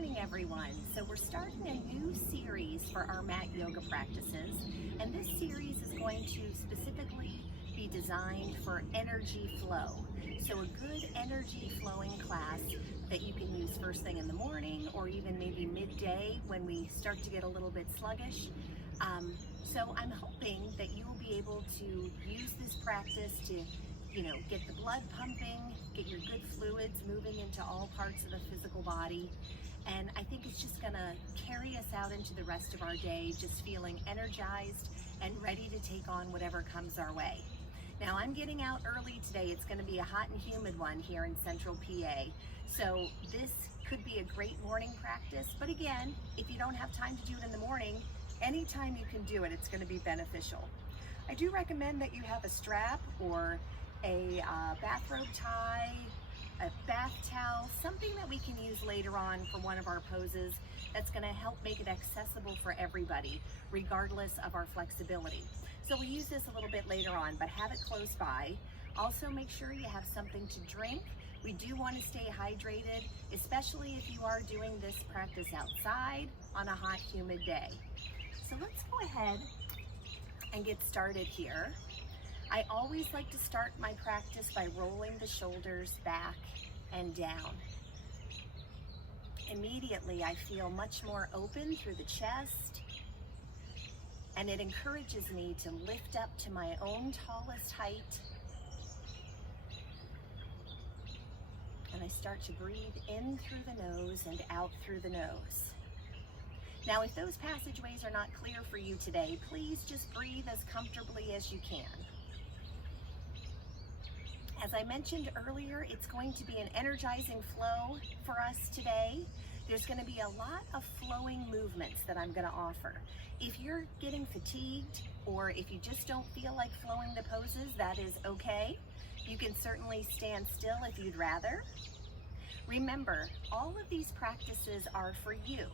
morning, everyone. So we're starting a new series for our mat yoga practices, and this series is going to specifically be designed for energy flow. So a good energy flowing class that you can use first thing in the morning or even maybe midday when we start to get a little bit sluggish. So I'm hoping that you will be able to use this practice to get the blood pumping, get your good fluids moving into all parts of the physical body. And I think it's just gonna carry us out into the rest of our day, just feeling energized and ready to take on whatever comes our way. Now I'm getting out early today. It's gonna be a hot and humid one here in central PA. So this could be a great morning practice. But again, if you don't have time to do it in the morning, anytime you can do it, it's gonna be beneficial. I do recommend that you have a strap or a bathrobe tie, a bath towel, something that we can use later on for one of our poses that's going to help make it accessible for everybody, regardless of our flexibility. So we'll use this a little bit later on, but have it close by. Also make sure you have something to drink. We do want to stay hydrated, especially if you are doing this practice outside on a hot, humid day. So let's go ahead and get started here. I always like to start my practice by rolling the shoulders back and down. Immediately, I feel much more open through the chest, and it encourages me to lift up to my own tallest height. And I start to breathe in through the nose and out through the nose. Now, if those passageways are not clear for you today, please just breathe as comfortably as you can. As I mentioned earlier, it's going to be an energizing flow for us today. There's going to be a lot of flowing movements that I'm going to offer. If you're getting fatigued or if you just don't feel like flowing the poses, that is okay. You can certainly stand still if you'd rather. Remember, all of these practices are for you,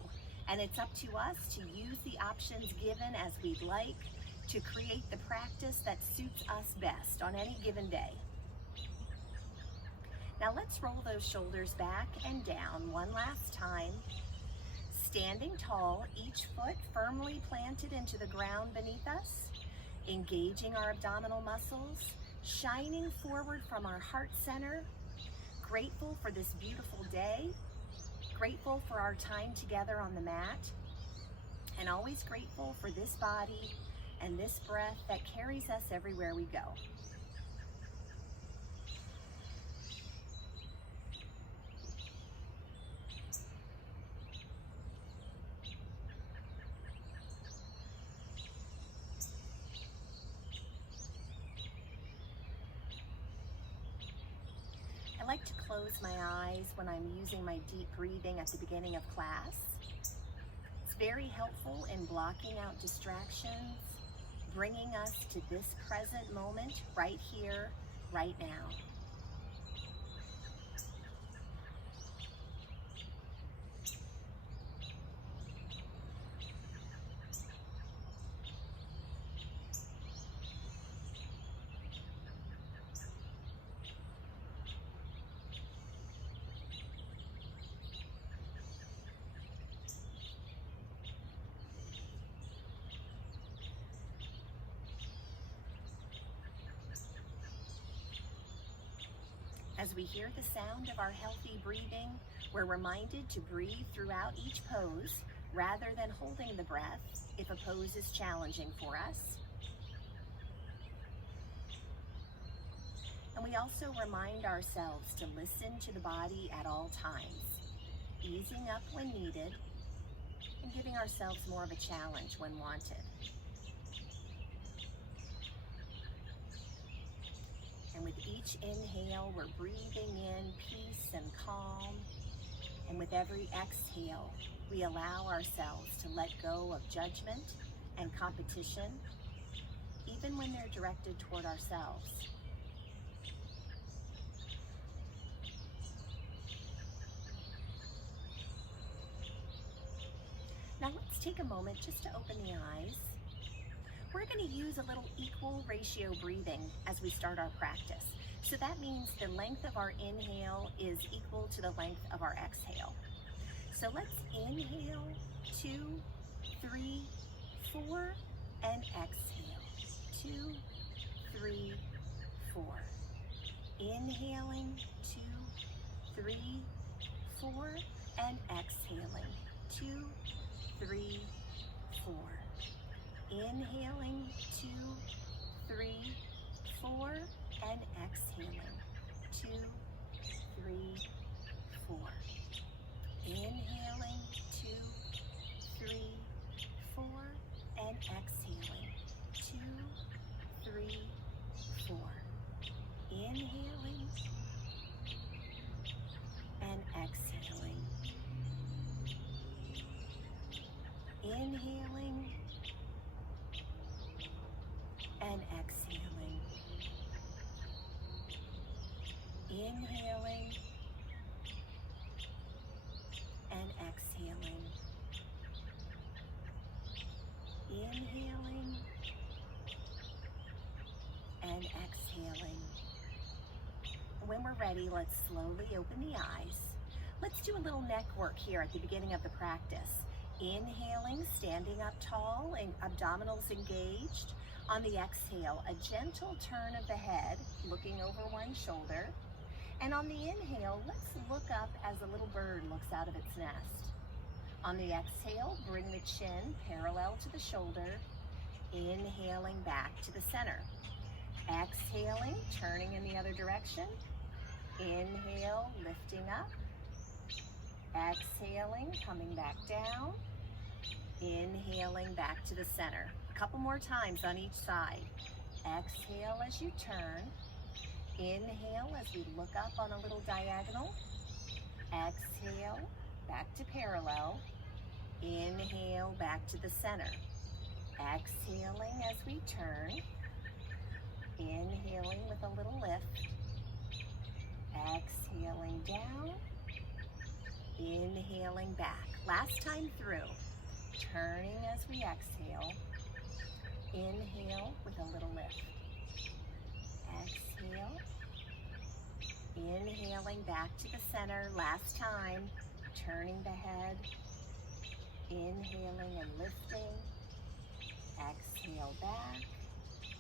and it's up to us to use the options given as we'd like to create the practice that suits us best on any given day. Now let's roll those shoulders back and down one last time. Standing tall, each foot firmly planted into the ground beneath us, engaging our abdominal muscles, shining forward from our heart center, grateful for this beautiful day, grateful for our time together on the mat, and always grateful for this body and this breath that carries us everywhere we go. I like to close my eyes when I'm using my deep breathing at the beginning of class. It's very helpful in blocking out distractions, bringing us to this present moment right here, right now. As we hear the sound of our healthy breathing, we're reminded to breathe throughout each pose rather than holding the breath if a pose is challenging for us. And we also remind ourselves to listen to the body at all times, easing up when needed and giving ourselves more of a challenge when wanted. And with each inhale, we're breathing in peace and calm. And with every exhale, we allow ourselves to let go of judgment and competition, even when they're directed toward ourselves. Now let's take a moment just to open the eyes. We're going to use a little equal ratio breathing as we start our practice. So that means the length of our inhale is equal to the length of our exhale. So let's inhale, 2, 3, 4, and exhale, 2, 3, 4. Inhaling, 2, 3, 4, and exhaling, 2, 3, 4. Inhaling, 2, 3, 4, and exhaling, 2, 3, 4. Inhaling, 2, 3, 4, and exhaling, 2, 3, 4. Inhaling and exhaling. Inhaling and exhaling. Inhaling and exhaling. Inhaling and exhaling. When we're ready, let's slowly open the eyes. Let's do a little neck work here at the beginning of the practice. Inhaling, standing up tall and abdominals engaged. On the exhale, a gentle turn of the head, looking over one shoulder. And on the inhale, let's look up as a little bird looks out of its nest. On the exhale, bring the chin parallel to the shoulder, inhaling back to the center. Exhaling, turning in the other direction. Inhale, lifting up. Exhaling, coming back down. Inhaling back to the center. A couple more times on each side. Exhale as you turn. Inhale as we look up on a little diagonal. Exhale, back to parallel. Inhale, back to the center. Exhaling as we turn. Inhaling with a little lift. Exhaling down. Inhaling back. Last time through. Turning as we exhale. Inhale with a little lift. Exhale. Inhaling back to the center. Last time. Turning the head. Inhaling and lifting. Exhale back.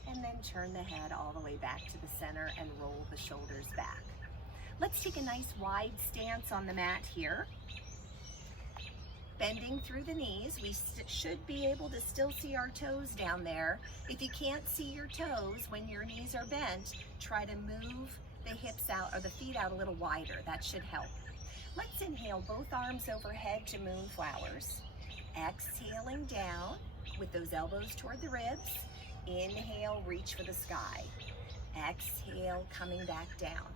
And then turn the head all the way back to the center and roll the shoulders back. Let's take a nice wide stance on the mat here. Bending through the knees, we should be able to still see our toes down there. If you can't see your toes when your knees are bent, try to move the hips out or the feet out a little wider. That should help. Let's inhale both arms overhead to moonflowers. Exhaling down with those elbows toward the ribs. Inhale, reach for the sky. Exhale, coming back down.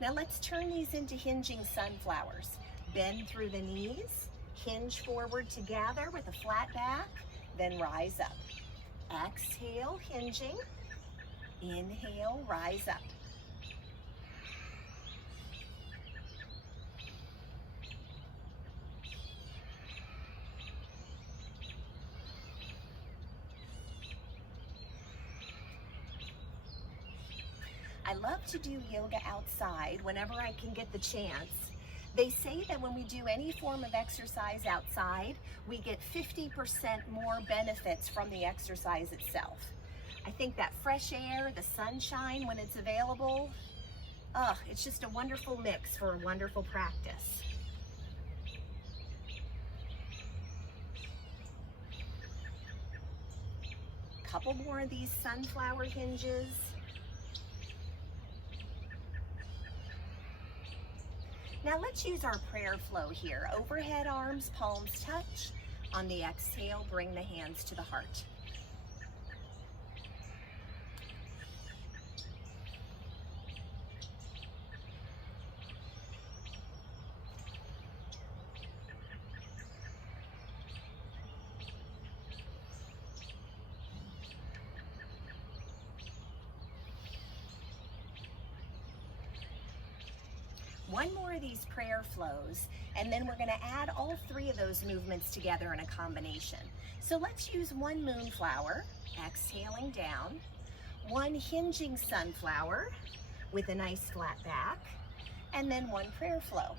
Now let's turn these into hinging sunflowers. Bend through the knees, hinge forward to gather with a flat back, then rise up. Exhale, hinging. Inhale, rise up. I love to do yoga outside whenever I can get the chance. They say that when we do any form of exercise outside, we get 50% more benefits from the exercise itself. I think that fresh air, the sunshine when it's available, it's just a wonderful mix for a wonderful practice. Couple more of these sunflower hinges. Now let's use our prayer flow here. Overhead arms, palms touch. On the exhale, bring the hands to the heart. One more of these prayer flows, and then we're going to add all three of those movements together in a combination. So let's use one moonflower, exhaling down, one hinging sunflower with a nice flat back, and then one prayer flow.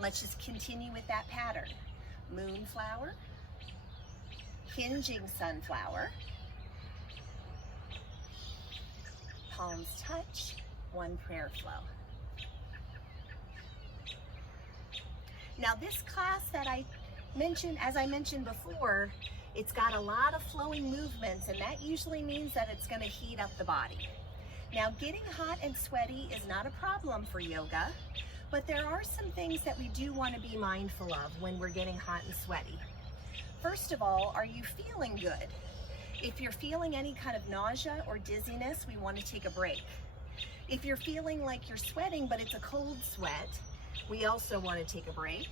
Let's just continue with that pattern. Moonflower, hinging sunflower, palms touch, one prayer flow. Now this class that I mentioned, as I mentioned before, it's got a lot of flowing movements, and that usually means that it's going to heat up the body. Now getting hot and sweaty is not a problem for yoga, but there are some things that we do want to be mindful of when we're getting hot and sweaty. First of all, are you feeling good? If you're feeling any kind of nausea or dizziness, we want to take a break. If you're feeling like you're sweating, but it's a cold sweat, we also want to take a break.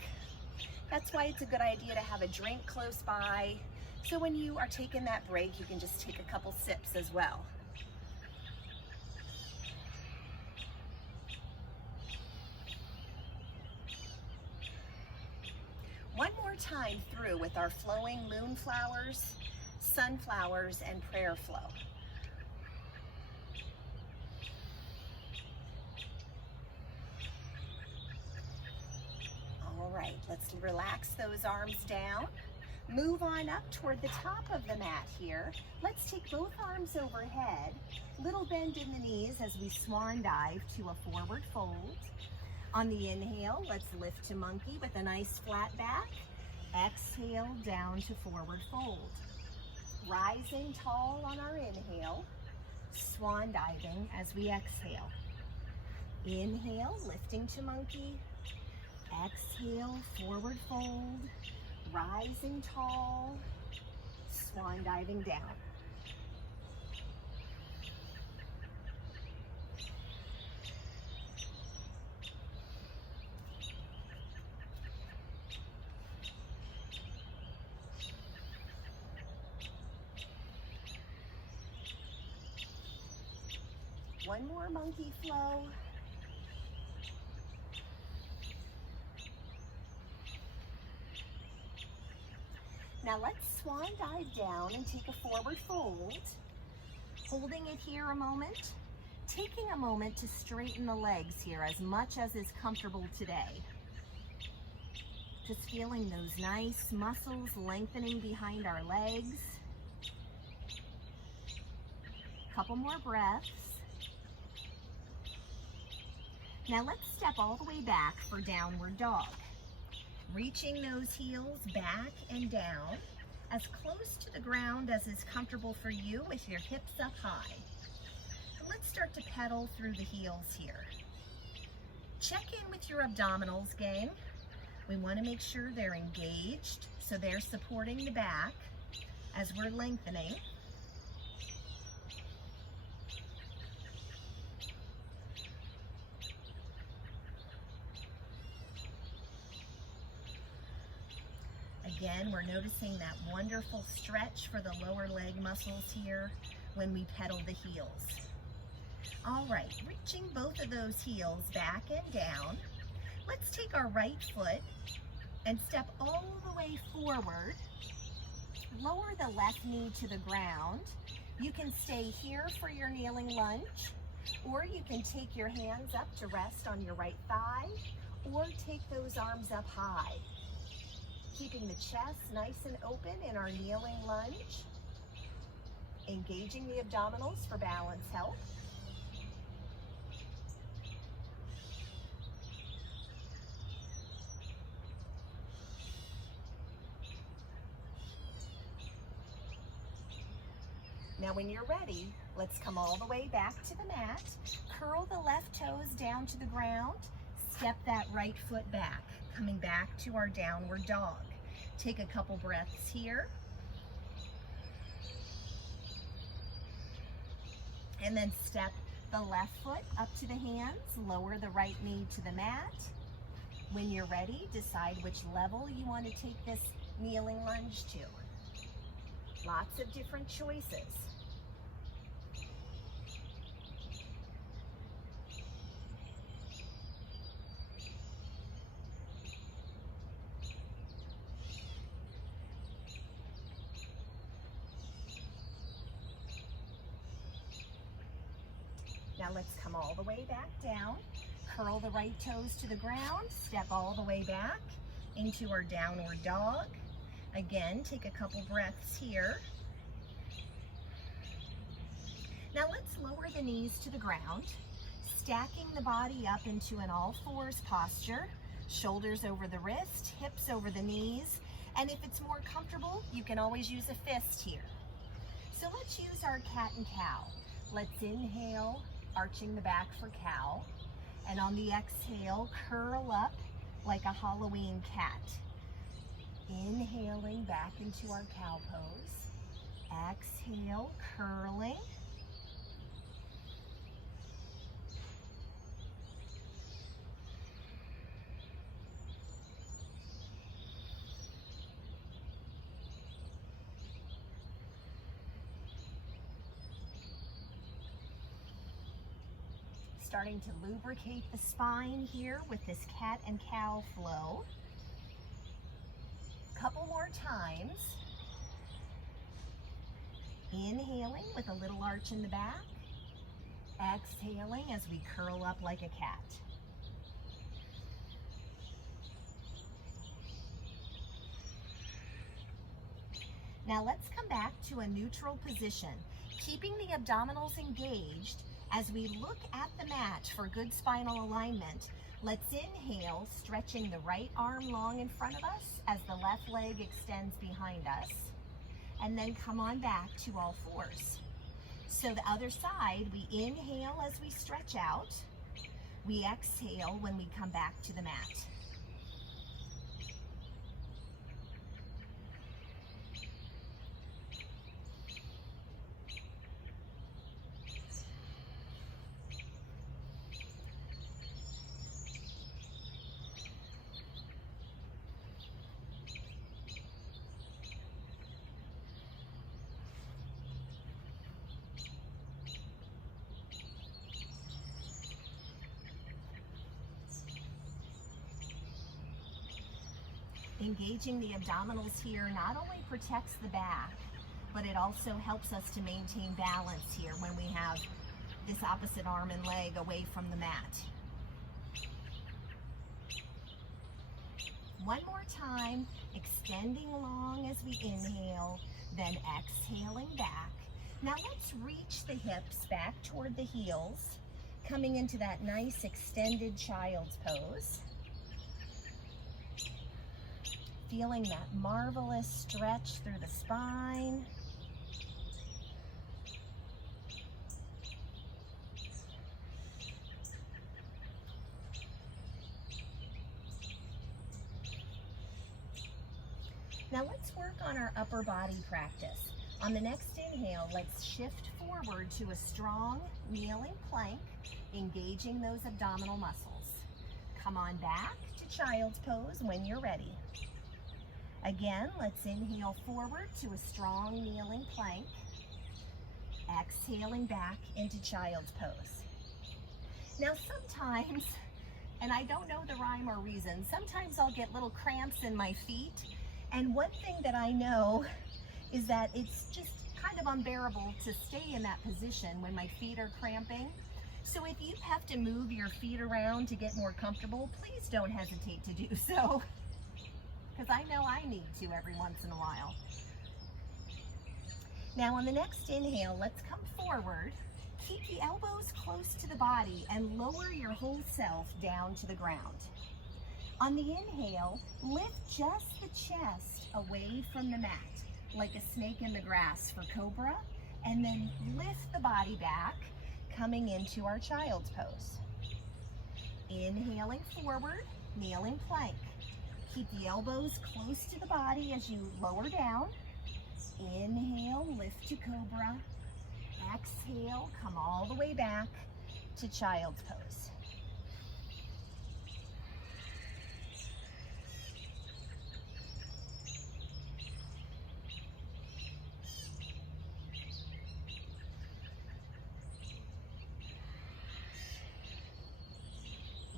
That's why it's a good idea to have a drink close by, so when you are taking that break, you can just take a couple sips as well. One more time through with our flowing moonflowers, sunflowers, and prayer flow. All right, let's relax those arms down. Move on up toward the top of the mat here. Let's take both arms overhead. Little bend in the knees as we swan dive to a forward fold. On the inhale, let's lift to monkey with a nice flat back. Exhale down to forward fold. Rising tall on our inhale. Swan diving as we exhale. Inhale, lifting to monkey. Exhale, forward fold. Rising tall, swan diving down. One more monkey flow. Now let's swan dive down and take a forward fold. Holding it here a moment. Taking a moment to straighten the legs here as much as is comfortable today. Just feeling those nice muscles lengthening behind our legs. Couple more breaths. Now let's step all the way back for downward dog. Reaching those heels back and down, as close to the ground as is comfortable for you with your hips up high. And let's start to pedal through the heels here. Check in with your abdominals, gang. We want to make sure they're engaged, so they're supporting the back as we're lengthening. Again, we're noticing that wonderful stretch for the lower leg muscles here when we pedal the heels. All right, reaching both of those heels back and down. Let's take our right foot and step all the way forward. Lower the left knee to the ground. You can stay here for your kneeling lunge, or you can take your hands up to rest on your right thigh, or take those arms up high. Keeping the chest nice and open in our kneeling lunge. Engaging the abdominals for balance help. Now when you're ready, let's come all the way back to the mat. Curl the left toes down to the ground. Step that right foot back, coming back to our downward dog. Take a couple breaths here. And then step the left foot up to the hands, lower the right knee to the mat. When you're ready, decide which level you want to take this kneeling lunge to. Lots of different choices. Now let's come all the way back down. curl the right toes to the ground, step all the way back into our downward dog. Again, take a couple breaths here. Now let's lower the knees to the ground, stacking the body up into an all fours posture, shoulders over the wrist, hips over the knees, and if it's more comfortable, you can always use a fist here. So let's use our cat and cow. Let's inhale, arching the back for cow, and on the exhale, curl up like a Halloween cat. Inhaling back into our cow pose. Exhale, curling. Starting to lubricate the spine here with this cat and cow flow. Couple more times. Inhaling with a little arch in the back. Exhaling as we curl up like a cat. Now let's come back to a neutral position, keeping the abdominals engaged. As we look at the mat for good spinal alignment, let's inhale, stretching the right arm long in front of us as the left leg extends behind us, and then come on back to all fours. So the other side, we inhale as we stretch out, we exhale when we come back to the mat. Engaging the abdominals here not only protects the back, but it also helps us to maintain balance here when we have this opposite arm and leg away from the mat. One more time, extending long as we inhale, then exhaling back. Now let's reach the hips back toward the heels, coming into that nice extended child's pose. Feeling that marvelous stretch through the spine. Now let's work on our upper body practice. On the next inhale, let's shift forward to a strong kneeling plank, engaging those abdominal muscles. Come on back to child's pose when you're ready. Again, let's inhale forward to a strong kneeling plank, exhaling back into child's pose. Now sometimes, and I don't know the rhyme or reason, sometimes I'll get little cramps in my feet, and one thing that I know is that it's just kind of unbearable to stay in that position when my feet are cramping. So if you have to move your feet around to get more comfortable, please don't hesitate to do so, because I know I need to every once in a while. Now on the next inhale, let's come forward. Keep the elbows close to the body and lower your whole self down to the ground. On the inhale, lift just the chest away from the mat, like a snake in the grass for cobra, and then lift the body back, coming into our child's pose. Inhaling forward, kneeling plank. Keep the elbows close to the body as you lower down. Inhale, lift to cobra. Exhale, come all the way back to child's pose.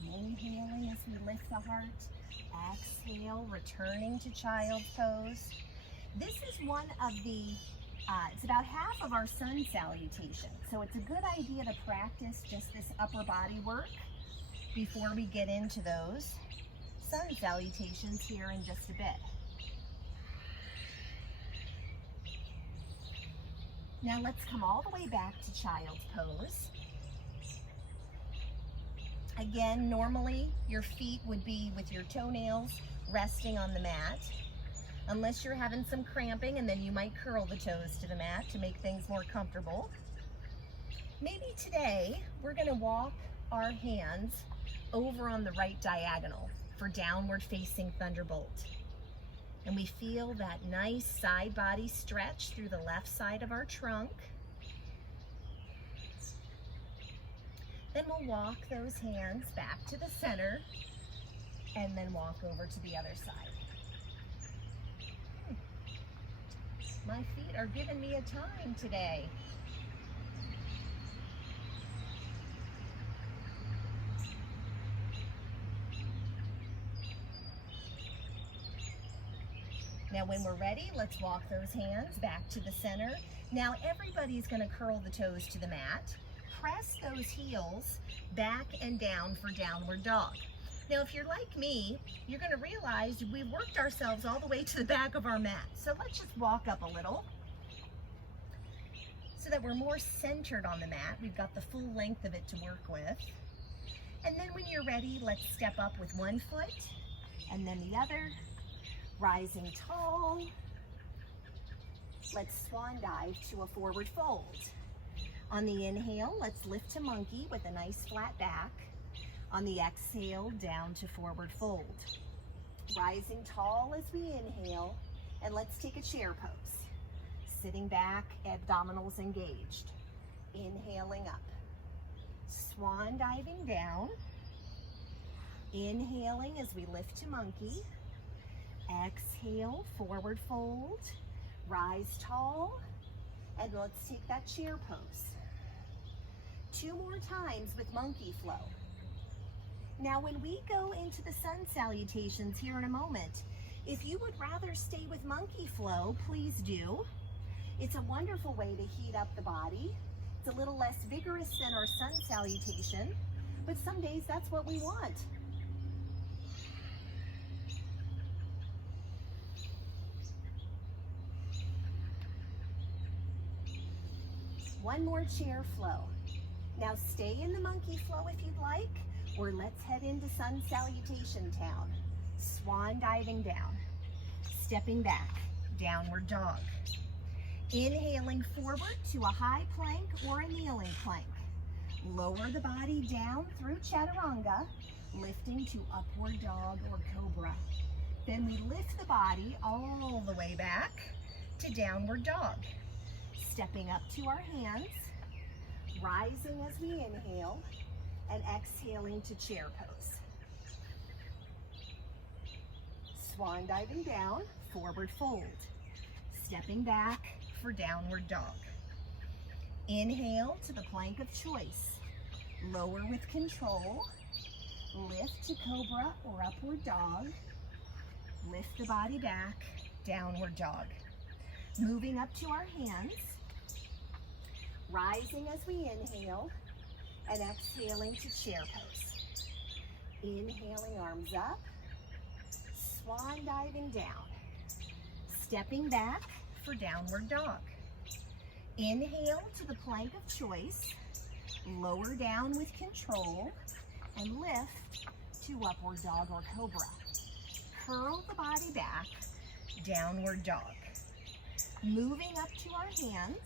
Inhaling as we lift the heart. Exhale, returning to child's pose. This is one of the, it's about half of our sun salutation. So it's a good idea to practice just this upper body work. before we get into those sun salutations here in just a bit. Now let's come all the way back to child's pose. Again, normally your feet would be with your toenails resting on the mat, unless you're having some cramping, and then you might curl the toes to the mat to make things more comfortable. Maybe today we're going to walk our hands over on the right diagonal for downward facing Thunderbolt. And we feel that nice side body stretch through the left side of our trunk. Then we'll walk those hands back to the center and then walk over to the other side. My feet are giving me a time today. Now when we're ready, let's walk those hands back to the center. Now everybody's going to curl the toes to the mat. Press those heels back and down for downward dog. Now if you're like me, you're going to realize we've worked ourselves all the way to the back of our mat. So let's just walk up a little so that we're more centered on the mat. We've got the full length of it to work with. And then when you're ready, let's step up with one foot and then the other. Rising tall. Let's swan dive to a forward fold. On the inhale, let's lift to monkey with a nice flat back. On the exhale, down to forward fold. Rising tall as we inhale, and let's take a chair pose. Sitting back, abdominals engaged. Inhaling up. Swan diving down. Inhaling as we lift to monkey. Exhale, forward fold, rise tall, and let's take that chair pose. 2 more times with monkey flow. Now when we go into the sun salutations here in a moment, if you would rather stay with monkey flow, please do. It's a wonderful way to heat up the body. It's a little less vigorous than our sun salutation, but some days that's what we want. One more chair flow. Now stay in the monkey flow if you'd like, or let's head into sun salutation town. Swan diving down, stepping back, downward dog. Inhaling forward to a high plank or a kneeling plank. Lower the body down through chaturanga, lifting to upward dog or cobra. Then we lift the body all the way back to downward dog. Stepping up to our hands, rising as we inhale, and exhaling to chair pose. Swan diving down, forward fold. Stepping back for downward dog. Inhale to the plank of choice. Lower with control. Lift to cobra or upward dog. Lift the body back, downward dog. Moving up to our hands. Rising as we inhale and exhaling to chair pose. Inhaling, arms up. Swan diving down. Stepping back for downward dog. Inhale to the plank of choice. Lower down with control and lift to upward dog or cobra. Curl the body back, downward dog. Moving up to our hands.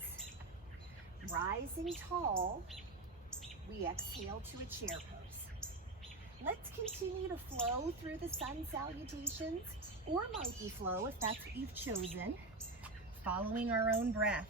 Rising tall, we exhale to a chair pose. Let's continue to flow through the sun salutations or monkey flow if that's what you've chosen, following our own breath.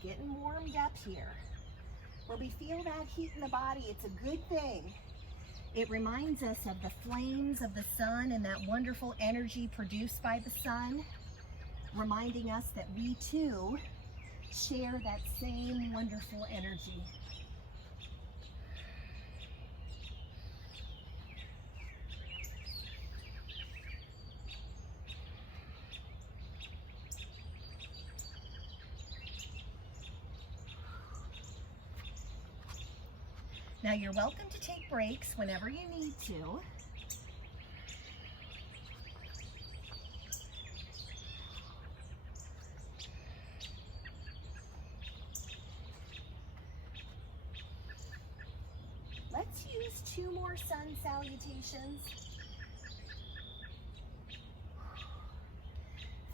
Getting warmed up here. Where we feel that heat in the body, it's a good thing. It reminds us of the flames of the sun and that wonderful energy produced by the sun, reminding us that we too share that same wonderful energy. Now you're welcome to take breaks whenever you need to. Let's use 2 more sun salutations.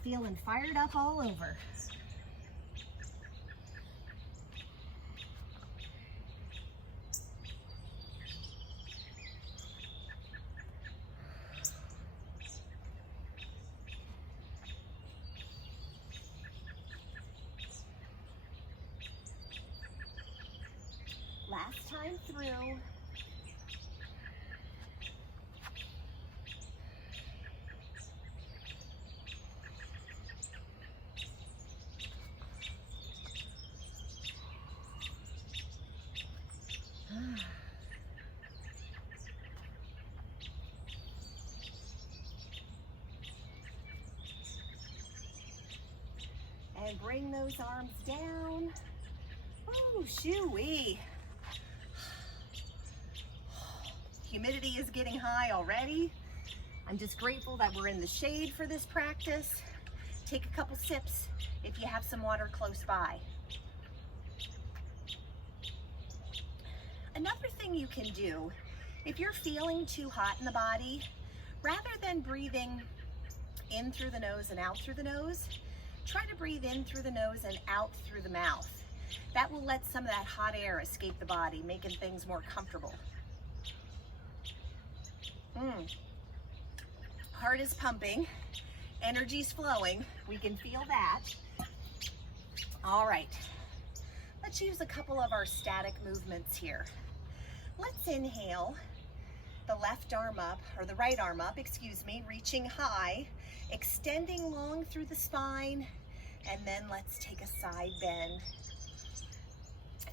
Feeling fired up all over. Last time through. And bring those arms down. Ooh, shoo-wee. Humidity is getting high already. I'm just grateful that we're in the shade for this practice. Take a couple sips if you have some water close by. Another thing you can do, if you're feeling too hot in the body, rather than breathing in through the nose and out through the nose, try to breathe in through the nose and out through the mouth. That will let some of that hot air escape the body, making things more comfortable. Heart is pumping, energy's flowing. We can feel that. All right, let's use a couple of our static movements here. Let's inhale, the left arm up, or the right arm up, excuse me, reaching high, extending long through the spine, and then let's take a side bend.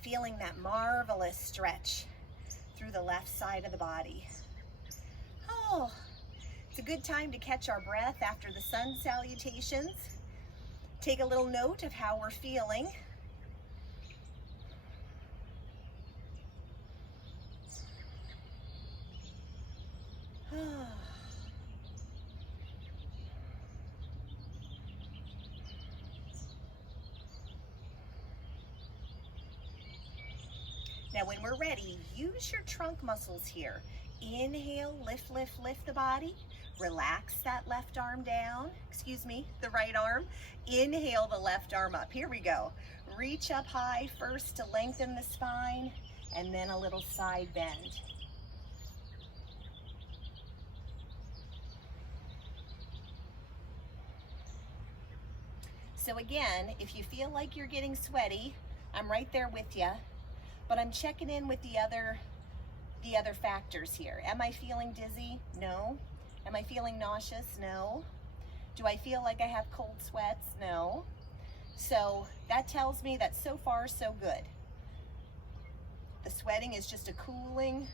Feeling that marvelous stretch through the left side of the body. Oh, it's a good time to catch our breath after the sun salutations. Take a little note of how we're feeling. Now when we're ready, use your trunk muscles here. Inhale, lift, lift, lift the body. Relax that left arm down. Excuse me, the right arm. Inhale the left arm up. Here we go. Reach up high first to lengthen the spine, and then a little side bend. So again, if you feel like you're getting sweaty, I'm right there with you, but I'm checking in with the other factors here. Am I feeling dizzy? No. Am I feeling nauseous? No. Do I feel like I have cold sweats? No. So that tells me that so far so good. The sweating is just a cooling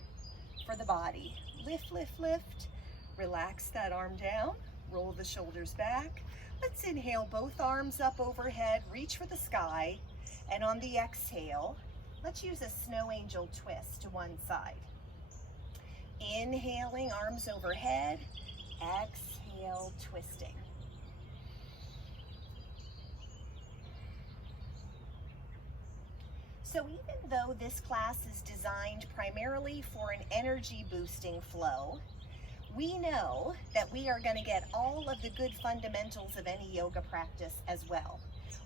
for the body. Lift, lift, lift. Relax that arm down. Roll the shoulders back. Let's inhale both arms up overhead. Reach for the sky. And on the exhale, let's use a snow angel twist to one side. Inhaling, arms overhead. Exhale, twisting. So even though this class is designed primarily for an energy boosting flow, we know that we are going to get all of the good fundamentals of any yoga practice as well.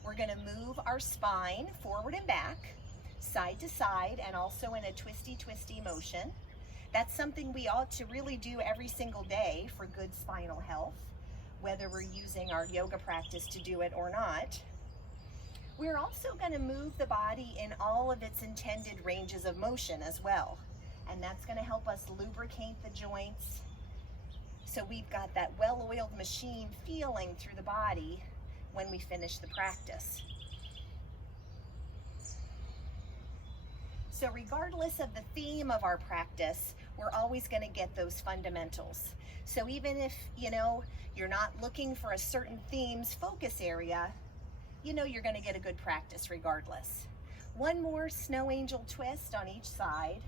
We're going to move our spine forward and back, side to side, and also in a twisty motion. That's something we ought to really do every single day for good spinal health, whether we're using our yoga practice to do it or not. We're also going to move the body in all of its intended ranges of motion as well. And that's going to help us lubricate the joints. So we've got that well-oiled machine feeling through the body when we finish the practice. So regardless of the theme of our practice, we're always going to get those fundamentals. So even if, you're not looking for a certain theme's focus area, you're going to get a good practice regardless. One more snow angel twist on each side.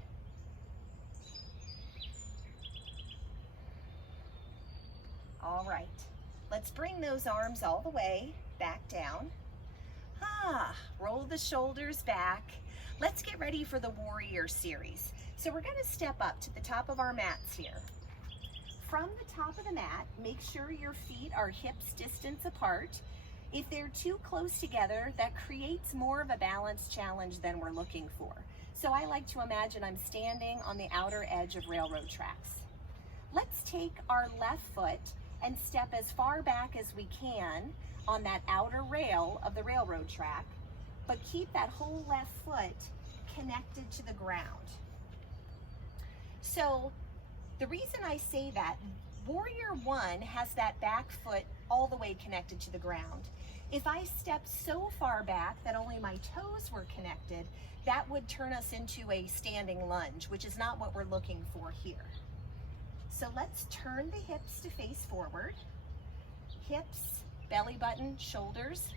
All right, let's bring those arms all the way back down. Roll the shoulders back. Let's get ready for the warrior series. So we're going to step up to the top of our mats here. From the top of the mat, make sure your feet are hips distance apart. If they're too close together, that creates more of a balance challenge than we're looking for. So I like to imagine I'm standing on the outer edge of railroad tracks. Let's take our left foot and step as far back as we can on that outer rail of the railroad track, but keep that whole left foot connected to the ground. So the reason I say that, warrior one has that back foot all the way connected to the ground. If I step so far back that only my toes were connected, that would turn us into a standing lunge, which is not what we're looking for here. So let's turn the hips to face forward. Hips, belly button, shoulders,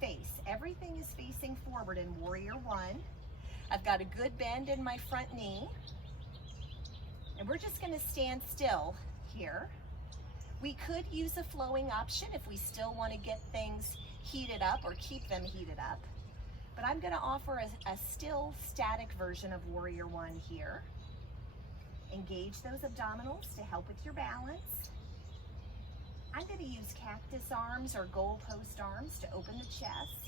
face. Everything is facing forward in warrior one. I've got a good bend in my front knee. And we're just gonna stand still here. We could use a flowing option if we still wanna get things heated up or keep them heated up. But I'm gonna offer a still static version of warrior one here. Engage those abdominals to help with your balance. I'm going to use cactus arms or goalpost arms to open the chest.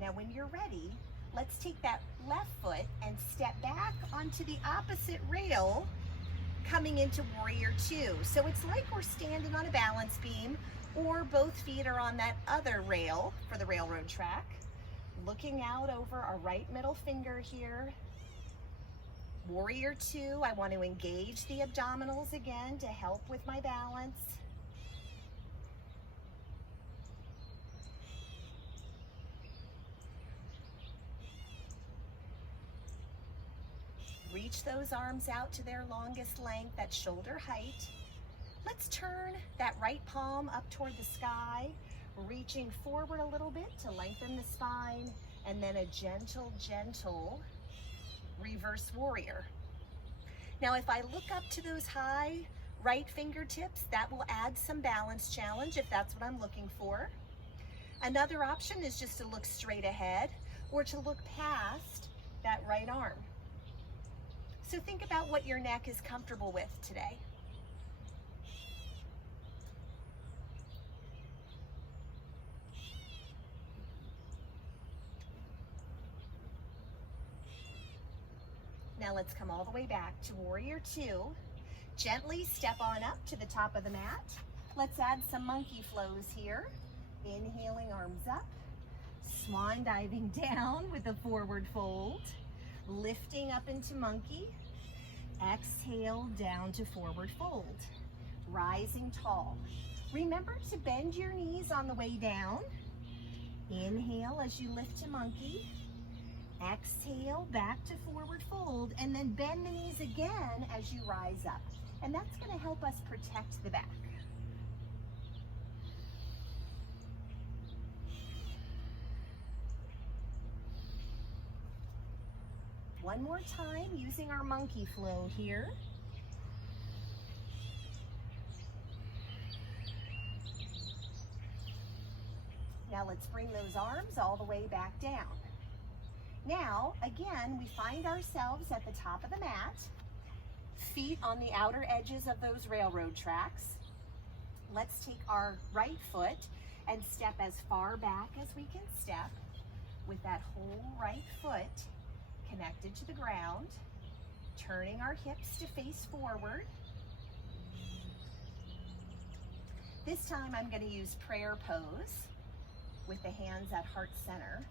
Now when you're ready, let's take that left foot and step back onto the opposite rail coming into warrior two. So it's like we're standing on a balance beam, or both feet are on that other rail for the railroad track. Looking out over our right middle finger here. Warrior two, I want to engage the abdominals again to help with my balance. Reach those arms out to their longest length, at shoulder height. Let's turn that right palm up toward the sky, reaching forward a little bit to lengthen the spine, and then a gentle, gentle reverse warrior. Now, if I look up to those high right fingertips, that will add some balance challenge if that's what I'm looking for. Another option is just to look straight ahead or to look past that right arm. So think about what your neck is comfortable with today. Now let's come all the way back to warrior two. Gently step on up to the top of the mat. Let's add some monkey flows here. Inhaling, arms up. Swan diving down with a forward fold. Lifting up into monkey. Exhale down to forward fold. Rising tall. Remember to bend your knees on the way down. Inhale as you lift to monkey. Exhale back to forward fold, and then bend the knees again as you rise up. And that's going to help us protect the back. One more time using our monkey flow here. Now let's bring those arms all the way back down. Now, again, we find ourselves at the top of the mat, feet on the outer edges of those railroad tracks. Let's take our right foot and step as far back as we can step with that whole right foot connected to the ground, turning our hips to face forward. This time I'm going to use prayer pose with the hands at heart center.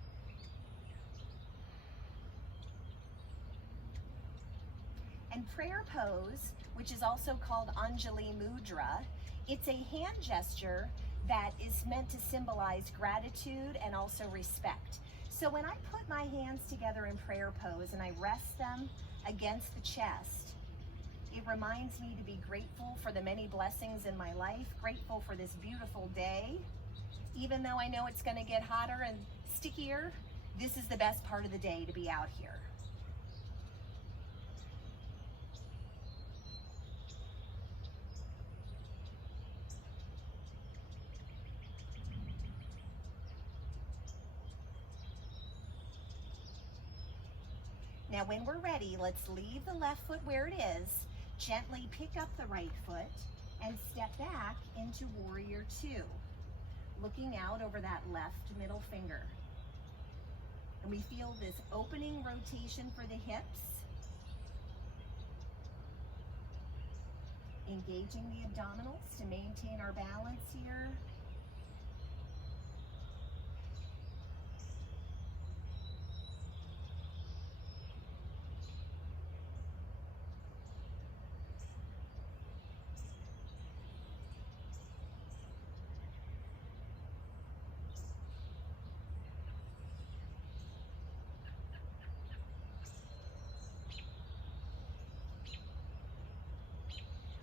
And prayer pose, which is also called Anjali Mudra, it's a hand gesture that is meant to symbolize gratitude and also respect. So when I put my hands together in prayer pose and I rest them against the chest, it reminds me to be grateful for the many blessings in my life, grateful for this beautiful day. Even though I know it's going to get hotter and stickier, this is the best part of the day to be out here. Now when we're ready, let's leave the left foot where it is, gently pick up the right foot, and step back into Warrior Two, looking out over that left middle finger. And we feel this opening rotation for the hips, engaging the abdominals to maintain our balance here.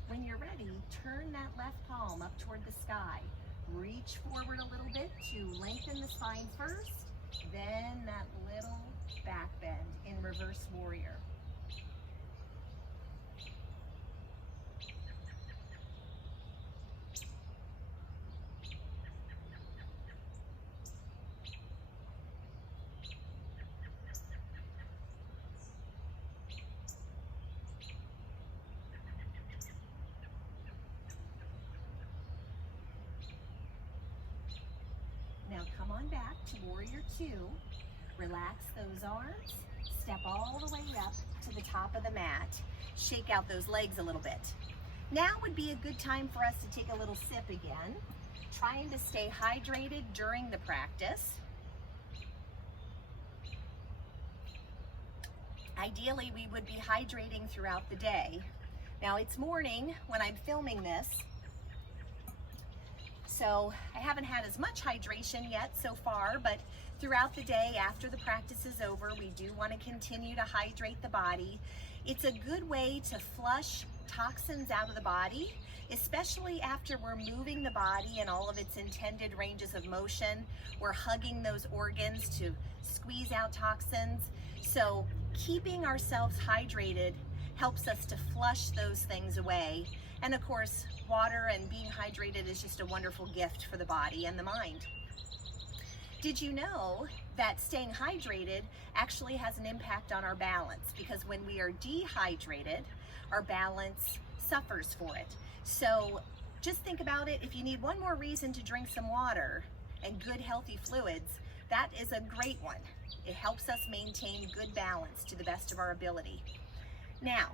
When you're ready, turn that left palm up toward the sky. Reach forward a little bit to lengthen the spine first, then that little back bend in reverse warrior. Now come on back to Warrior Two. Relax those arms. Step all the way up to the top of the mat. Shake out those legs a little bit. Now would be a good time for us to take a little sip again. Trying to stay hydrated during the practice. Ideally, we would be hydrating throughout the day. Now it's morning when I'm filming this, so I haven't had as much hydration yet so far, but throughout the day after the practice is over, we do want to continue to hydrate the body. It's a good way to flush toxins out of the body, especially after we're moving the body in all of its intended ranges of motion. We're hugging those organs to squeeze out toxins. So keeping ourselves hydrated helps us to flush those things away. And of course, water and being hydrated is just a wonderful gift for the body and the mind. Did you know that staying hydrated actually has an impact on our balance? Because when we are dehydrated, our balance suffers for it. So just think about it. If you need one more reason to drink some water and good healthy fluids, that is a great one. It helps us maintain good balance to the best of our ability. Now,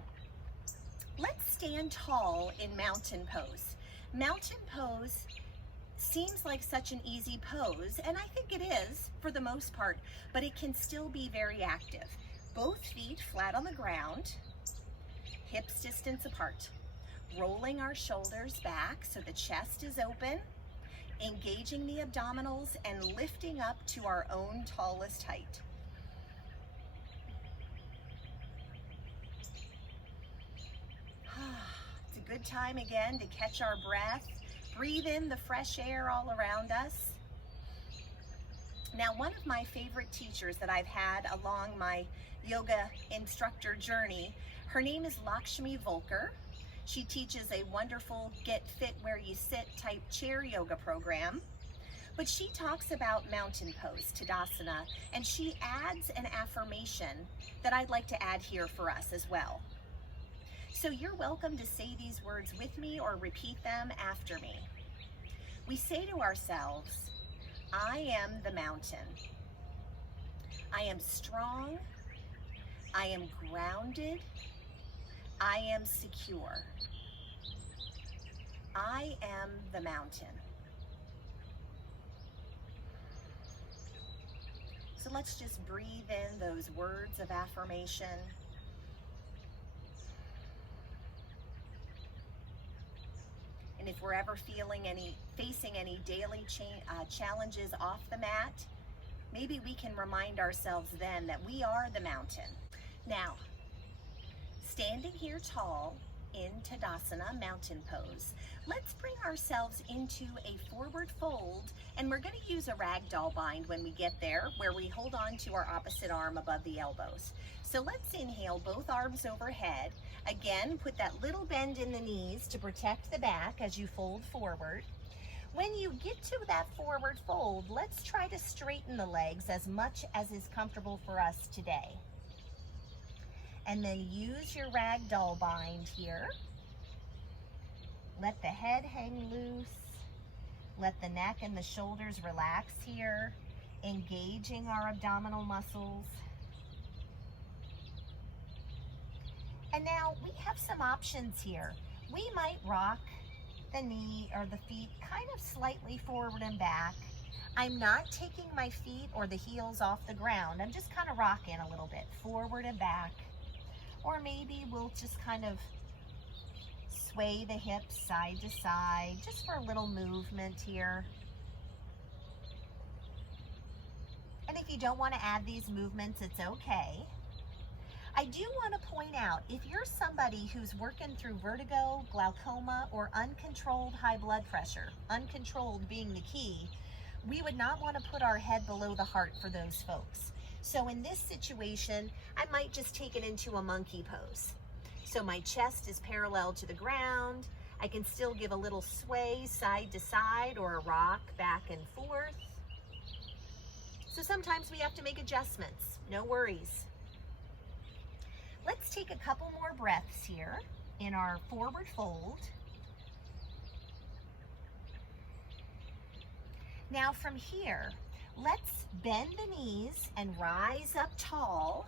let's stand tall in mountain pose. Mountain pose seems like such an easy pose, and I think it is for the most part, but it can still be very active. Both feet flat on the ground, hips distance apart. Rolling our shoulders back so the chest is open, engaging the abdominals and lifting up to our own tallest height. It's a good time again to catch our breath, breathe in the fresh air all around us. Now, one of my favorite teachers that I've had along my yoga instructor journey, her name is Lakshmi Volkar. She teaches a wonderful Get Fit Where You Sit type chair yoga program. But she talks about mountain pose, Tadasana, and she adds an affirmation that I'd like to add here for us as well. So you're welcome to say these words with me or repeat them after me. We say to ourselves, I am the mountain. I am strong. I am grounded. I am secure. I am the mountain. So let's just breathe in those words of affirmation. And if we're ever facing any daily challenges off the mat, maybe we can remind ourselves then that we are the mountain. Now, standing here tall in Tadasana, mountain pose, let's bring ourselves into a forward fold, and we're going to use a ragdoll bind when we get there, where we hold on to our opposite arm above the elbows. So let's inhale, both arms overhead. Again, put that little bend in the knees to protect the back as you fold forward. When you get to that forward fold, let's try to straighten the legs as much as is comfortable for us today. And then use your ragdoll bind here. Let the head hang loose. Let the neck and the shoulders relax here, engaging our abdominal muscles. And now we have some options here. We might rock the knee or the feet kind of slightly forward and back. I'm not taking my feet or the heels off the ground. I'm just kind of rocking a little bit, forward and back. Or maybe we'll just kind of sway the hips side to side, just for a little movement here. And if you don't want to add these movements, it's okay. I do want to point out, if you're somebody who's working through vertigo, glaucoma, or uncontrolled high blood pressure, uncontrolled being the key, we would not want to put our head below the heart for those folks. So in this situation, I might just take it into a monkey pose. So my chest is parallel to the ground. I can still give a little sway side to side or a rock back and forth. So sometimes we have to make adjustments, no worries. Let's take a couple more breaths here in our forward fold. Now from here, let's bend the knees and rise up tall,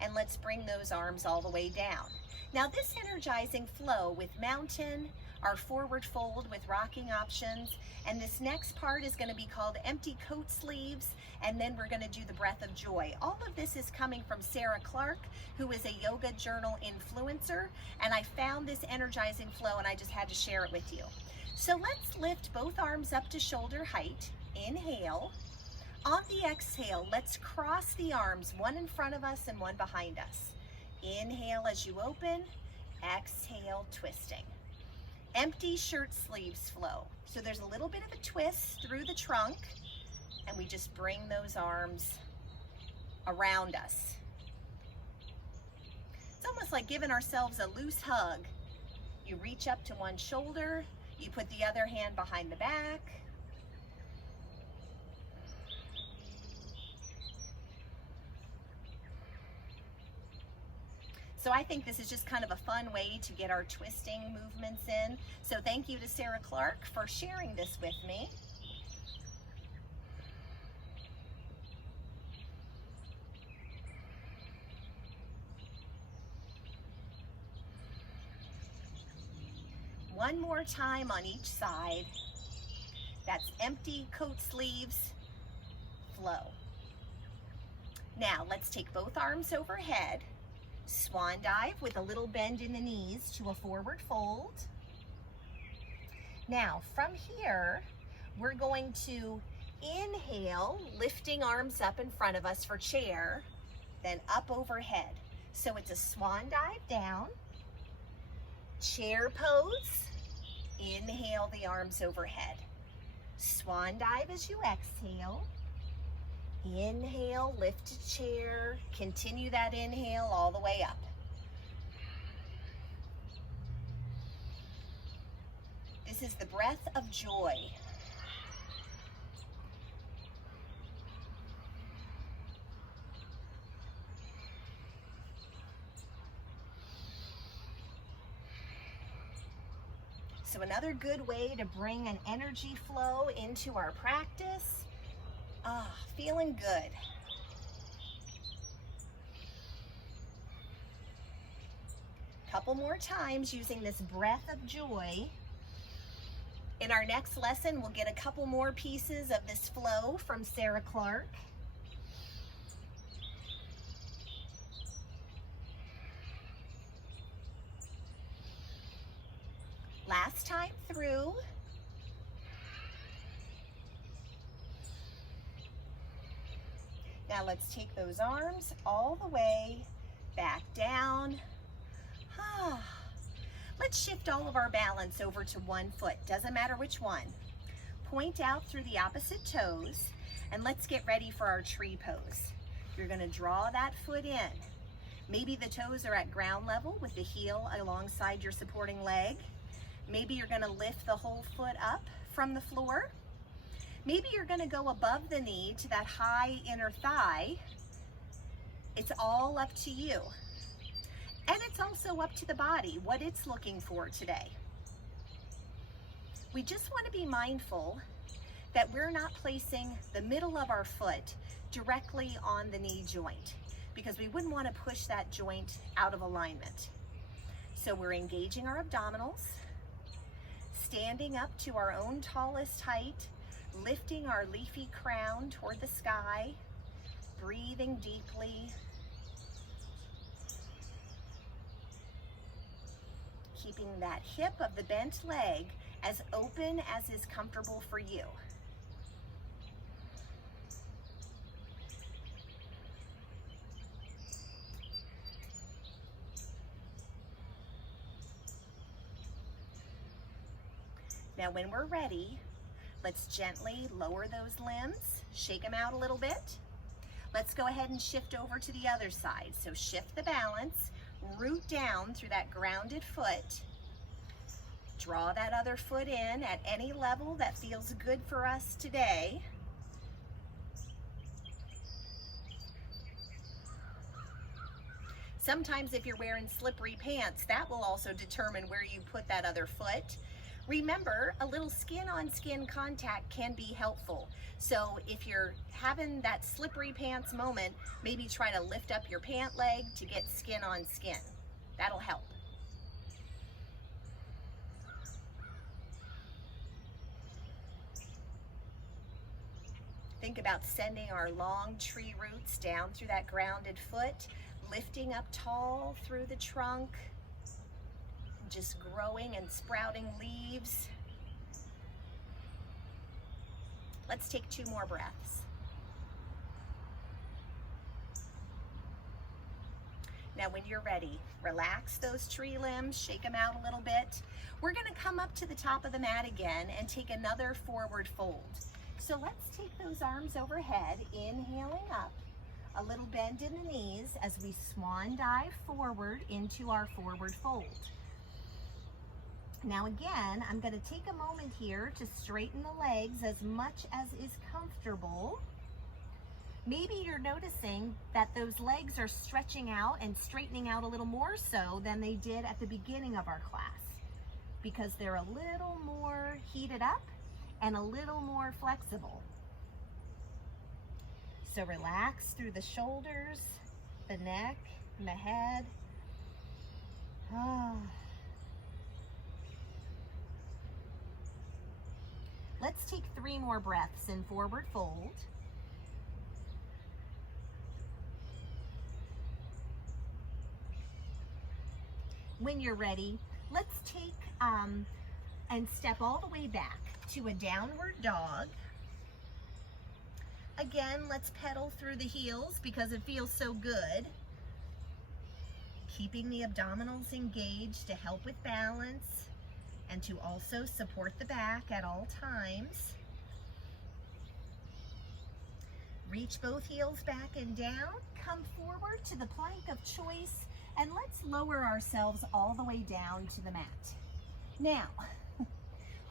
and let's bring those arms all the way down. Now this energizing flow with mountain, our forward fold with rocking options, and this next part is going to be called empty coat sleeves, and then we're going to do the breath of joy. All of this is coming from Sarah Clark, who is a yoga journal influencer, and I found this energizing flow and I just had to share it with you. So let's lift both arms up to shoulder height. Inhale. On the exhale, let's cross the arms, one in front of us and one behind us. Inhale as you open, exhale, twisting. Empty shirt sleeves flow. So there's a little bit of a twist through the trunk, and we just bring those arms around us. It's almost like giving ourselves a loose hug. You reach up to one shoulder, you put the other hand behind the back. So I think this is just kind of a fun way to get our twisting movements in. So thank you to Sarah Clark for sharing this with me. One more time on each side. That's empty coat sleeves flow. Now let's take both arms overhead. Swan dive with a little bend in the knees to a forward fold. Now from here, we're going to inhale, lifting arms up in front of us for chair, then up overhead. So it's a swan dive down, chair pose, inhale the arms overhead. Swan dive as you exhale. Inhale, lift to chair, continue that inhale all the way up. This is the breath of joy. So another good way to bring an energy flow into our practice. Feeling good. Couple more times using this breath of joy. In our next lesson, we'll get a couple more pieces of this flow from Sarah Clark. Last time through. Now let's take those arms all the way back down. Let's shift all of our balance over to one foot, doesn't matter which one. Point out through the opposite toes, and let's get ready for our tree pose. You're gonna draw that foot in. Maybe the toes are at ground level with the heel alongside your supporting leg. Maybe you're gonna lift the whole foot up from the floor. Maybe you're gonna go above the knee to that high inner thigh. It's all up to you. And it's also up to the body, what it's looking for today. We just want to be mindful that we're not placing the middle of our foot directly on the knee joint, because we wouldn't want to push that joint out of alignment. So we're engaging our abdominals, standing up to our own tallest height, lifting our leafy crown toward the sky, breathing deeply. Keeping that hip of the bent leg as open as is comfortable for you. Now when we're ready, let's gently lower those limbs, shake them out a little bit. Let's go ahead and shift over to the other side. So shift the balance, root down through that grounded foot. Draw that other foot in at any level that feels good for us today. Sometimes if you're wearing slippery pants, that will also determine where you put that other foot. Remember, a little skin-on-skin contact can be helpful. So if you're having that slippery pants moment, maybe try to lift up your pant leg to get skin on skin. That'll help. Think about sending our long tree roots down through that grounded foot, lifting up tall through the trunk, just growing and sprouting leaves. Let's take 2 more breaths. Now when you're ready, relax those tree limbs, shake them out a little bit. We're gonna come up to the top of the mat again and take another forward fold. So let's take those arms overhead, inhaling up, a little bend in the knees as we swan dive forward into our forward fold. Now again, I'm going to take a moment here to straighten the legs as much as is comfortable. Maybe you're noticing that those legs are stretching out and straightening out a little more so than they did at the beginning of our class, because they're a little more heated up and a little more flexible. So relax through the shoulders, the neck, and the head. Let's take 3 more breaths in forward fold. When you're ready, let's take and step all the way back to a downward dog. Again, let's pedal through the heels because it feels so good. Keeping the abdominals engaged to help with balance and to also support the back at all times. Reach both heels back and down. Come forward to the plank of choice and let's lower ourselves all the way down to the mat. Now,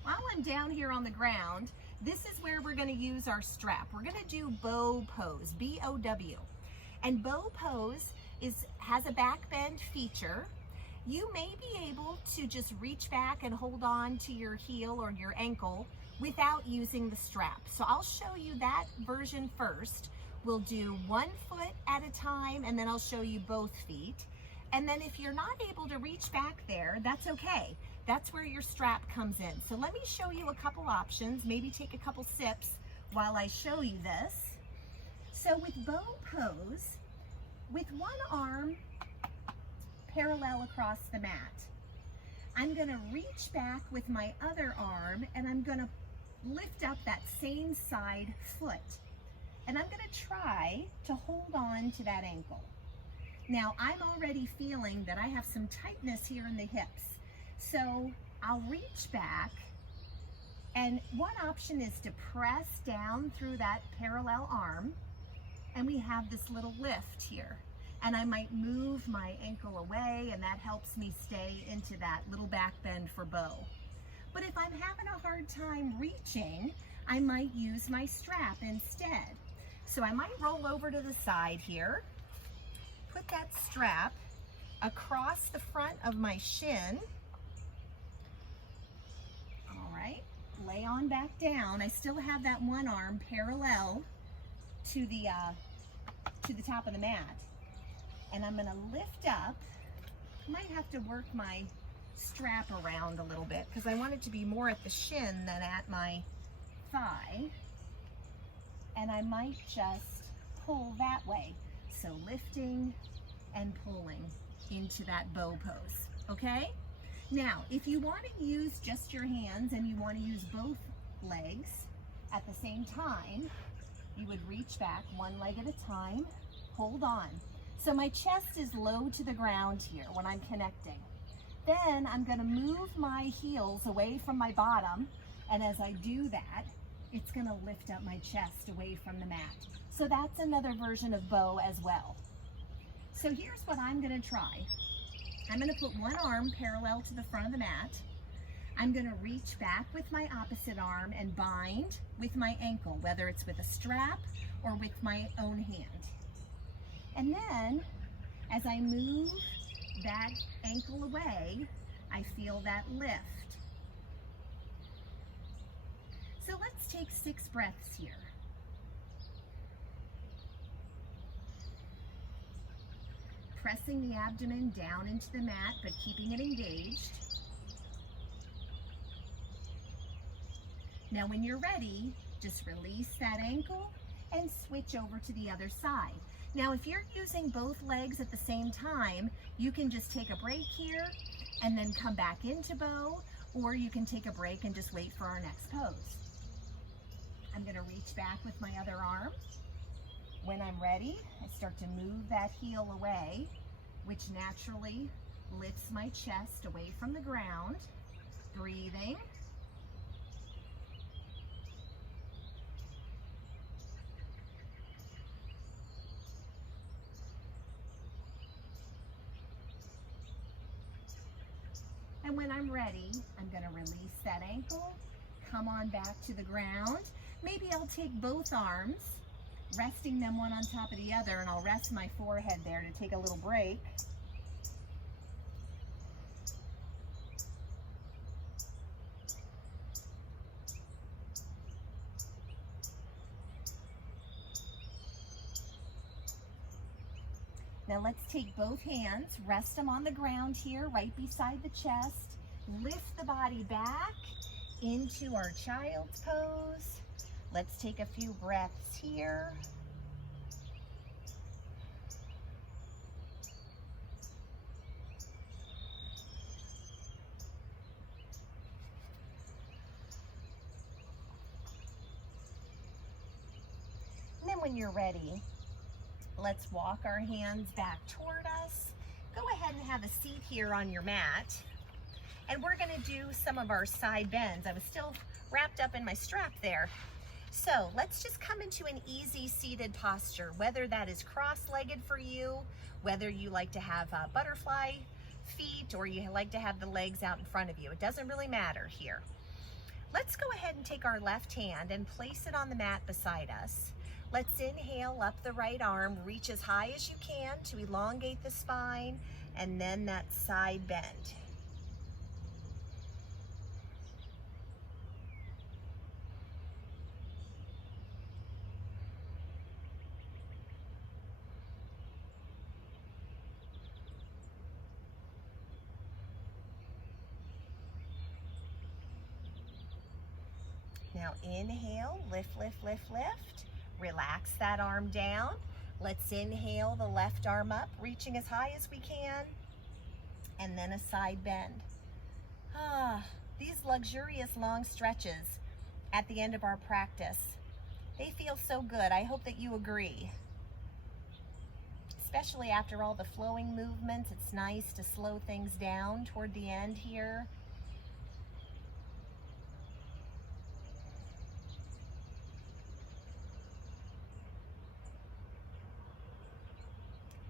while I'm down here on the ground, this is where we're going to use our strap. We're going to do bow pose, B-O-W. And bow pose has a back bend feature. You may be able to just reach back and hold on to your heel or your ankle without using the strap. So I'll show you that version first. We'll do 1 foot at a time and then I'll show you both feet. And then if you're not able to reach back there, that's okay. That's where your strap comes in. So let me show you a couple options, maybe take a couple sips while I show you this. So with bow pose, with one arm parallel across the mat, I'm gonna reach back with my other arm and I'm gonna lift up that same side foot. And I'm going to try to hold on to that ankle. Now, I'm already feeling that I have some tightness here in the hips. So I'll reach back, and one option is to press down through that parallel arm, and we have this little lift here. And I might move my ankle away, and that helps me stay into that little back bend for bow. But if I'm having a hard time reaching, I might use my strap instead. So I might roll over to the side here, put that strap across the front of my shin. All right, lay on back down. I still have that one arm parallel to the top of the mat. And I'm gonna lift up. I might have to work my strap around a little bit because I want it to be more at the shin than at my thigh. And I might just pull that way. So lifting and pulling into that bow pose, okay? Now, if you want to use just your hands and you want to use both legs at the same time, you would reach back one leg at a time, hold on. So my chest is low to the ground here when I'm connecting. Then I'm going to move my heels away from my bottom, and as I do that, it's going to lift up my chest away from the mat. So that's another version of bow as well. So here's what I'm going to try. I'm going to put one arm parallel to the front of the mat. I'm going to reach back with my opposite arm and bind with my ankle, whether it's with a strap or with my own hand. And then as I move that ankle away, I feel that lift. So let's take 6 breaths here. Pressing the abdomen down into the mat, but keeping it engaged. Now when you're ready, just release that ankle and switch over to the other side. Now if you're using both legs at the same time, you can just take a break here and then come back into bow, or you can take a break and just wait for our next pose. I'm going to reach back with my other arm. When I'm ready, I start to move that heel away, which naturally lifts my chest away from the ground. Breathing. And when I'm ready, I'm going to release that ankle, come on back to the ground. Maybe I'll take both arms, resting them one on top of the other, and I'll rest my forehead there to take a little break. Now let's take both hands, rest them on the ground here, right beside the chest. Lift the body back into our child's pose. Let's take a few breaths here. And then when you're ready, let's walk our hands back toward us. Go ahead and have a seat here on your mat. And we're going to do some of our side bends. I was still wrapped up in my strap there. So let's just come into an easy seated posture, whether that is cross-legged for you, whether you like to have butterfly feet, or you like to have the legs out in front of you. It doesn't really matter here. Let's go ahead and take our left hand and place it on the mat beside us. Let's inhale up the right arm, reach as high as you can to elongate the spine, and then that side bend. Now inhale, lift, lift, lift, lift. Relax that arm down. Let's inhale the left arm up, reaching as high as we can, and then a side bend. These luxurious long stretches at the end of our practice They feel so good. I hope that you agree. Especially after all the flowing movements, it's nice to slow things down toward the end here.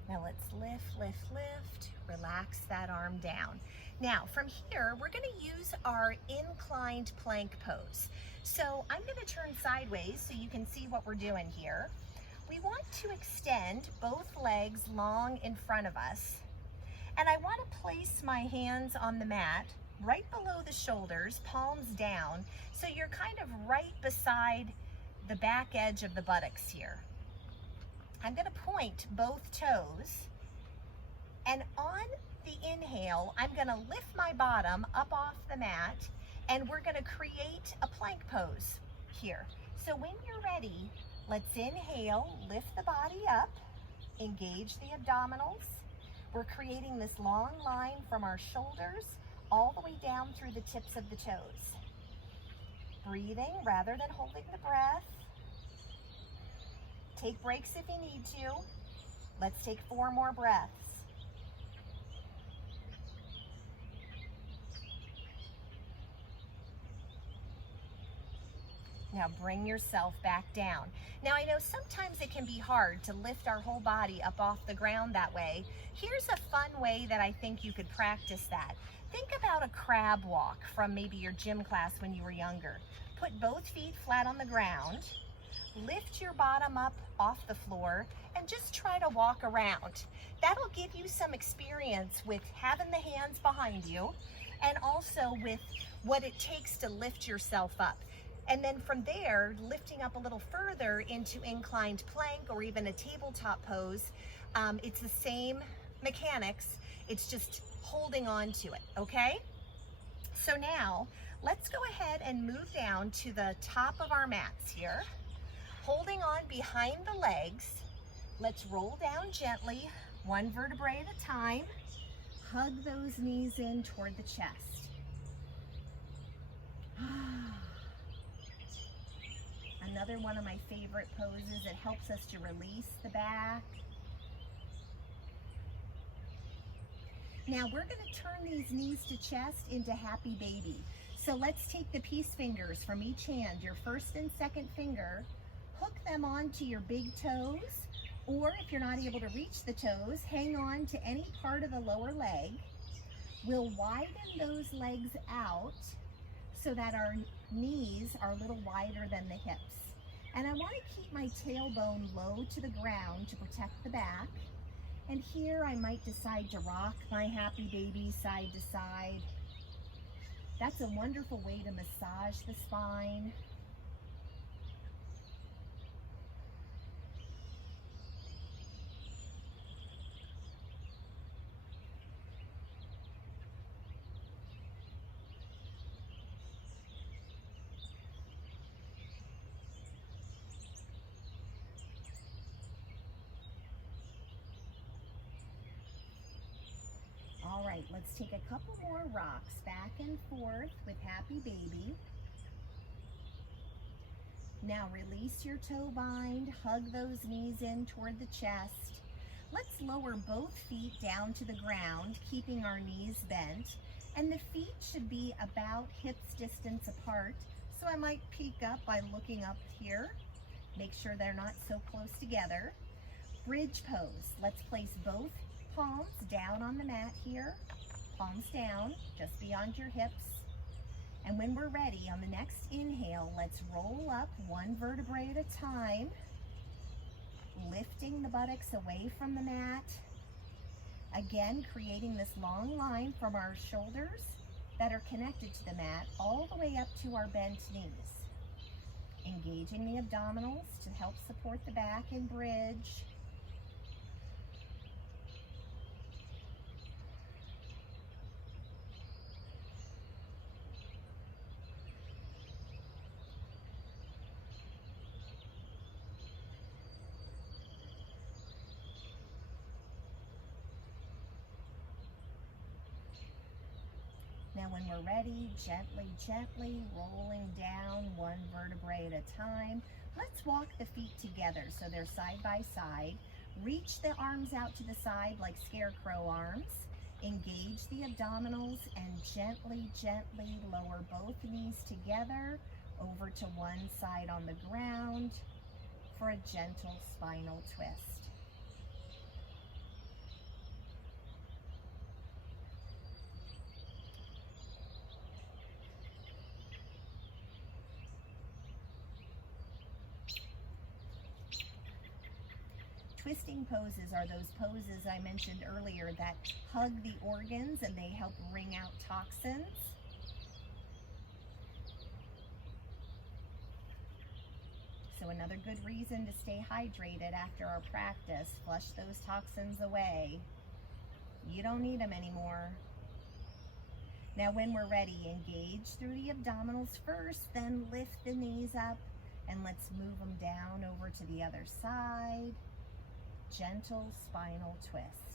Now let's lift, lift, lift, relax that arm down. Now from here, we're gonna use our inclined plank pose. So I'm gonna turn sideways so you can see what we're doing here. We want to extend both legs long in front of us. And I wanna place my hands on the mat right below the shoulders, palms down, so you're kind of right beside the back edge of the buttocks here. I'm gonna point both toes, and on the inhale, I'm gonna lift my bottom up off the mat, and we're gonna create a plank pose here. So when you're ready, let's inhale, lift the body up, engage the abdominals. We're creating this long line from our shoulders all the way down through the tips of the toes. Breathing rather than holding the breath. Take breaks if you need to. Let's take 4 more breaths. Now bring yourself back down. Now I know sometimes it can be hard to lift our whole body up off the ground that way. Here's a fun way that I think you could practice that. Think about a crab walk from maybe your gym class when you were younger. Put both feet flat on the ground. Lift your bottom up off the floor and just try to walk around. That'll give you some experience with having the hands behind you and also with what it takes to lift yourself up. And then from there, lifting up a little further into inclined plank or even a tabletop pose, it's the same mechanics, it's just holding on to it, okay? So now, let's go ahead and move down to the top of our mats here. Holding on behind the legs, let's roll down gently, 1 vertebrae at a time. Hug those knees in toward the chest. Another one of my favorite poses. It helps us to release the back. Now we're going to turn these knees to chest into happy baby. So let's take the peace fingers from each hand, your first and second finger, hook them onto your big toes, or if you're not able to reach the toes, hang on to any part of the lower leg. We'll widen those legs out so that our knees are a little wider than the hips. And I want to keep my tailbone low to the ground to protect the back. And here I might decide to rock my happy baby side to side. That's a wonderful way to massage the spine. All right, let's take a couple more rocks back and forth with happy baby. Now release your toe bind, hug those knees in toward the chest. Let's lower both feet down to the ground, keeping our knees bent. And the feet should be about hips distance apart. So I might peek up by looking up here. Make sure they're not so close together. Bridge pose. Let's place both palms down on the mat here, palms down, just beyond your hips. And when we're ready, on the next inhale, let's roll up 1 vertebrae at a time, lifting the buttocks away from the mat. Again, creating this long line from our shoulders that are connected to the mat all the way up to our bent knees. Engaging the abdominals to help support the back and bridge. Now when we're ready, gently, gently rolling down 1 vertebrae at a time. Let's walk the feet together so they're side by side. Reach the arms out to the side like scarecrow arms. Engage the abdominals and gently, gently lower both knees together over to one side on the ground for a gentle spinal twist. Twisting poses are those poses I mentioned earlier that hug the organs and they help wring out toxins. So another good reason to stay hydrated after our practice. Flush those toxins away. You don't need them anymore. Now when we're ready, engage through the abdominals first, then lift the knees up and let's move them down over to the other side. Gentle spinal twist.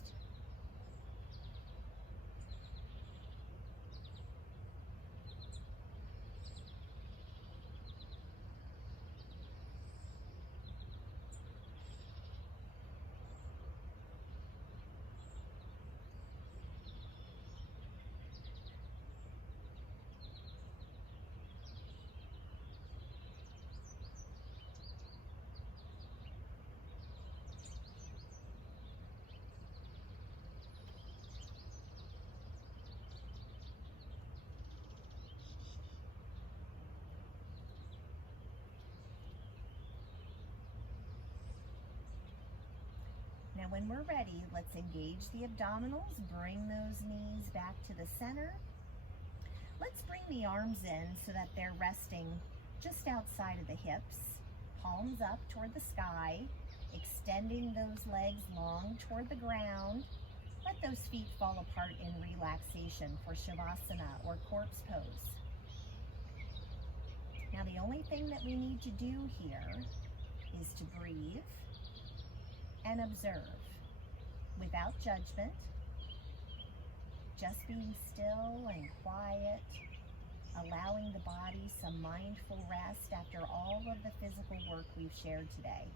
Now when we're ready, let's engage the abdominals, bring those knees back to the center. Let's bring the arms in so that they're resting just outside of the hips, palms up toward the sky, extending those legs long toward the ground. Let those feet fall apart in relaxation for Shavasana or corpse pose. Now the only thing that we need to do here is to breathe and observe without judgment, just being still and quiet, allowing the body some mindful rest after all of the physical work we've shared today.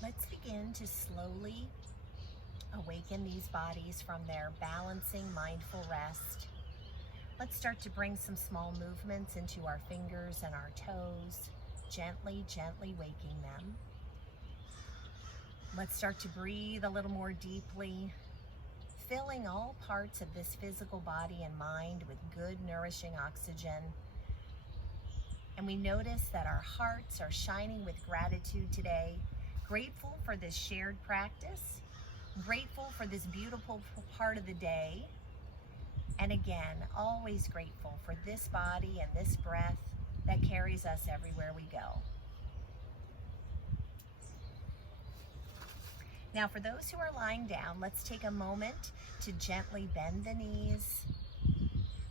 Let's begin to slowly awaken these bodies from their balancing, mindful rest. Let's start to bring some small movements into our fingers and our toes, gently, gently waking them. Let's start to breathe a little more deeply, filling all parts of this physical body and mind with good, nourishing oxygen. And we notice that our hearts are shining with gratitude today, grateful for this shared practice, grateful for this beautiful part of the day, and again, always grateful for this body and this breath that carries us everywhere we go. Now, for those who are lying down, let's take a moment to gently bend the knees,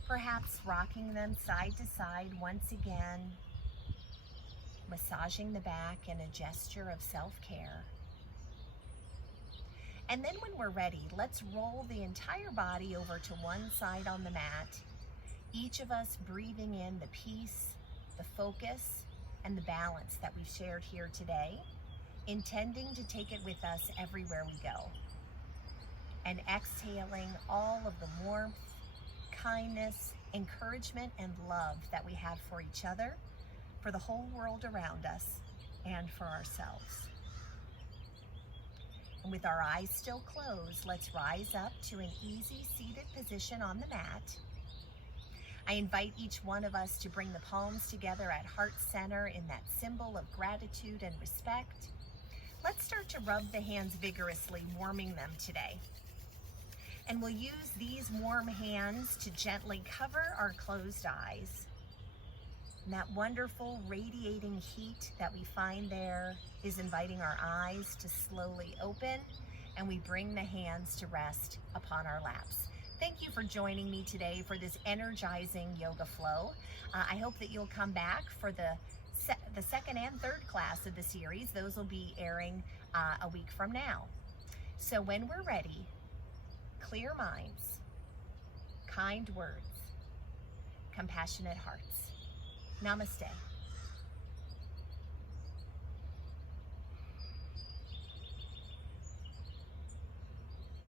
perhaps rocking them side to side once again, massaging the back in a gesture of self-care. And then when we're ready, let's roll the entire body over to one side on the mat, each of us breathing in the peace, the focus, and the balance that we've shared here today, intending to take it with us everywhere we go. And exhaling all of the warmth, kindness, encouragement, and love that we have for each other, for the whole world around us, and for ourselves. And with our eyes still closed, let's rise up to an easy seated position on the mat. I invite each one of us to bring the palms together at heart center in that symbol of gratitude and respect. Let's start to rub the hands vigorously, warming them today. And we'll use these warm hands to gently cover our closed eyes. And that wonderful radiating heat that we find there is inviting our eyes to slowly open, and we bring the hands to rest upon our laps. Thank you for joining me today for this energizing yoga flow. I hope that you'll come back for the second and third class of the series. Those will be airing a week from now. So when we're ready, clear minds, kind words, compassionate hearts. Namaste.